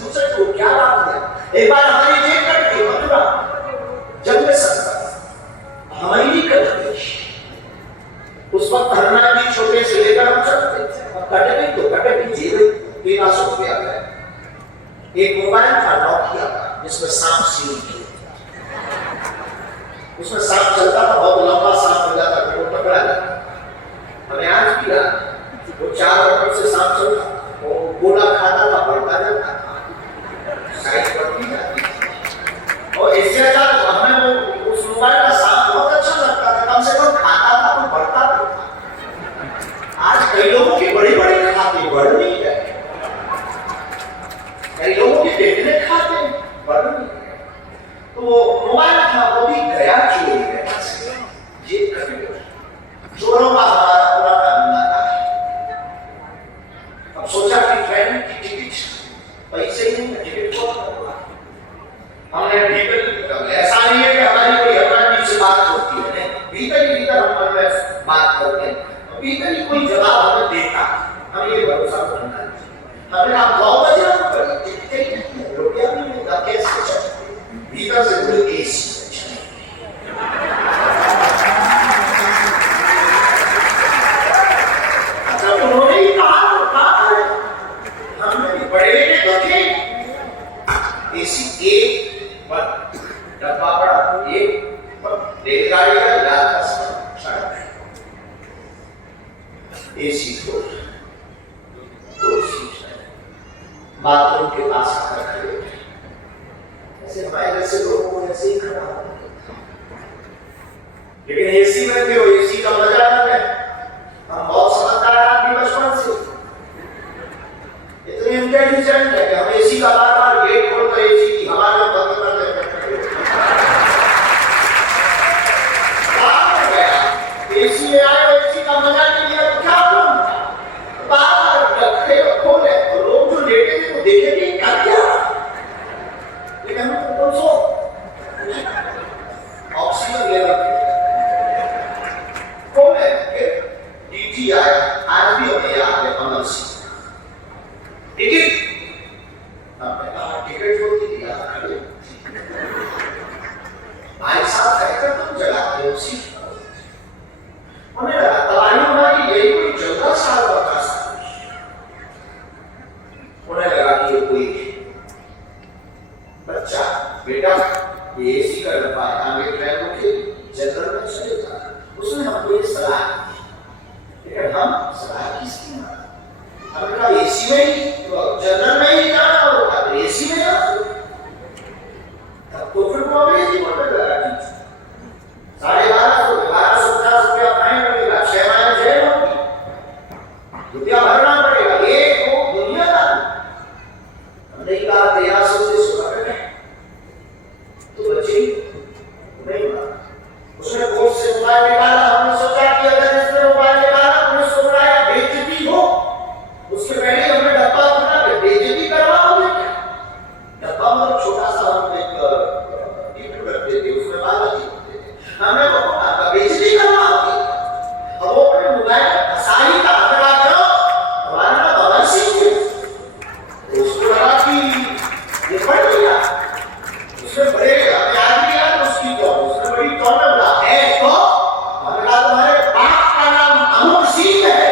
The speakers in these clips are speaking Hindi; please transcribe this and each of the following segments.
पूछा तो क्या बात है। एक बार हमारी जेब कट गई मथुरा जब में सकता हमारी भी कट गई। उस वक्त हरना भी छोटे से लेकर हम चलते थे, कट गई तो कट गई, जेब 1300 रुपया गया। एक मोबाइल था नोकिया का जिसमें सांप सीढ़ी थी, उसमें सांप चलता था, बहुत लंबा सांप हो जाता था, वो पकड़ा जाता। हमें आज भी याद, वो 4 बटन से सांप चलता, वो गोला खाता था, बढ़ता जाता था, साइज बढ़ती जाती थी। और इससे ज्यादा हमें वो उस मोबाइल का सांप बहुत अच्छा लगता था, कम से कम खाता था तो बढ़ता था। आज कई लोगों के बड़े-बड़े खाते बढ़ नहीं रहे, कई लोगों के पेटने खाते बढ़ नहीं रहे। तो वो मोबाइल था, वो भी गया चोरी गया, जेब कट गया। चोरों का हमारा पुराना नाता है। अब सोचा कि ट्रेन की टिकट पैसे नहीं, टिकट को हमने भीतर, ऐसा नहीं है कि हमारी कोई हमारी से बात होती है, भीतर ही भीतर हम में बात करते हैं, भीतर ही कोई जवाब हमें देता, हम ये भरोसा करना चाहिए। हमने आप 9 बजे रुपया भी नहीं था, कैसे चलते भीतर से कोई एसी उन्होंने ही कहा हमने भी बड़े देखे एसी एक डब्बा बड़ा, एक रेलगाड़ी का यात्रा एसी को बाथरूम के पास आकर खड़े, ऐसे हमारे जैसे लोगों को ऐसे ही खड़ा होता, लेकिन एसी में थे, एसी का मजा है। हम बहुत समझदार आदमी बचपन से, इतने इंटेलिजेंट है कि हम एसी का बार-बार गेट खोलकर एसी की हवा में बंद कर देते हैं। एसी में आए, एसी का मजा नहीं लिया तो क्या करूं, बार-बार खोले तो लोग जो लेटे थे वो देखे नहीं क्या, लेकिन हम तो सो ऑक्सीजन ले रहे खोले। डीटी आया, आज भी हमें याद है, अमर सिंह टिकट, हमने कहा टिकट होती थी खड़े भाई साहब कहकर तुम जगाते हो सीट, हमें लगा तबाही हमारी यही कोई 14 साल का था। उन्हें लगा कि ये कोई बच्चा बेटा ये एसी का डब्बा है, आगे ट्रेन के जनरल में चले जा, उसने हमको ये सलाह दी, लेकिन हम सलाह किसकी माने, हमने कहा एसी में ही जनरल में ही जाना होगा, तो एसी में जाओ, तब तो फिर वो अंग्रेजी बोलने लगा। 1250 रुपया फाइन लगेगा, 6 महीने जेल होगी, रुपया भरना पड़ेगा, एक वो दुनिया का हमने कहा 1300 से शुरू करें तो बच्चे नहीं माना। उसने कोर्ट से मोबाइल निकाला, हमने सोचा कि अगर इसने मोबाइल निकाला पुलिस को बुलाया बेइज्जती हो, उसके पहले हमने डब्बा खोला कि बेइज्जती करवाओगे क्या। डब्बा मतलब छोटा सा हम एक टिकट रखते थे, उसमें 12 होते थे, हमने कहा बेइज्जती करवाओगे, अब वो अपने मोबाइल सारी का हटवा दो, हमारा नाम अमर सिंह है, उसको लगा कि ये पढ़ लिया, उसने बड़े याद किया उसकी तो उसने बड़ी टॉनर बोला है, तो हमने कहा तुम्हारे बाप का नाम अमर सिंह है,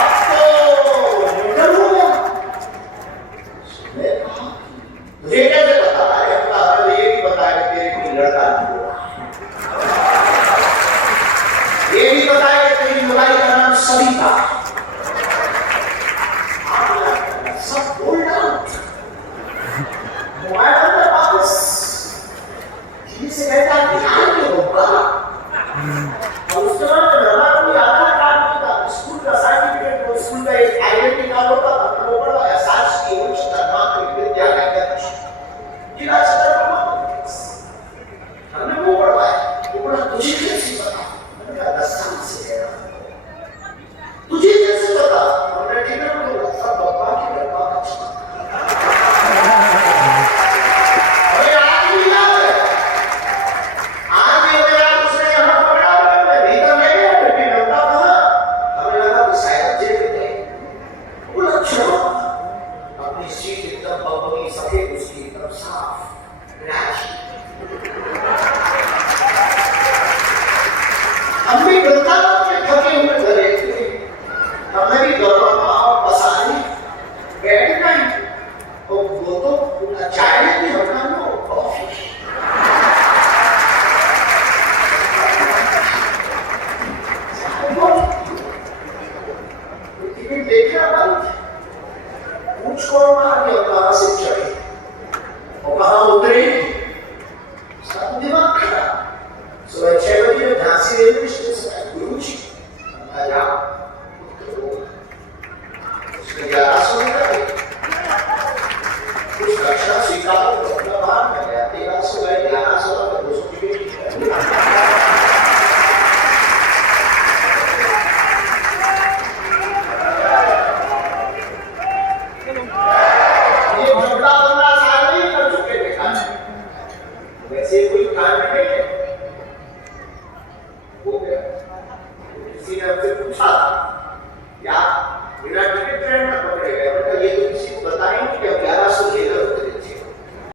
अब तो निकल हो गया। मुझे कैसे पता है, हमने ये भी बताया कि तेरे कोई लड़का नहीं हुआ, ये भी बताया कि तेरी लड़ाई का नाम सविता, सब बोल डाल मोबाइल अंदर वापस से कहता है ध्यान क्यों होगा, और उसके बाद हमारा कोई आधार कार्ड नहीं था, स्कूल का सर्टिफिकेट, वो स्कूल का एक आइडेंटिटी कार्ड होता था, वो बड़ा एहसास की उच्चतर माध्यमिक विद्यालय का जिला स्तर पर हमने वो पढ़वाया, वो बड़ा तुझे कैसे पता, मैंने कहा 10 साल से है, तुझे कैसे पता, हमने टिकट को सब बाबा की डब्बा का अरे आज भी याद है, आज भी हमें याद, उसने यहाँ पकड़ा, मैं भीतर नहीं गया, फिर भी डब्बा कहा, हमें लगा कि शायद जेब में कुछ को मार दिया, कहां से चढ़े और कहां उतरे, उसका तो दिमाग खराब। सुबह 6 बजे में झांसी रेलवे स्टेशन है, गुरु जी जाओ, उसने 1100 रुपये कुछ रक्षा स्वीकार तो अपना बाहर कर गया, 1300 गए, 1100 का 200 टिकट। वैसे कोई कांड नहीं है, हो गया। किसी ने हमसे पूछा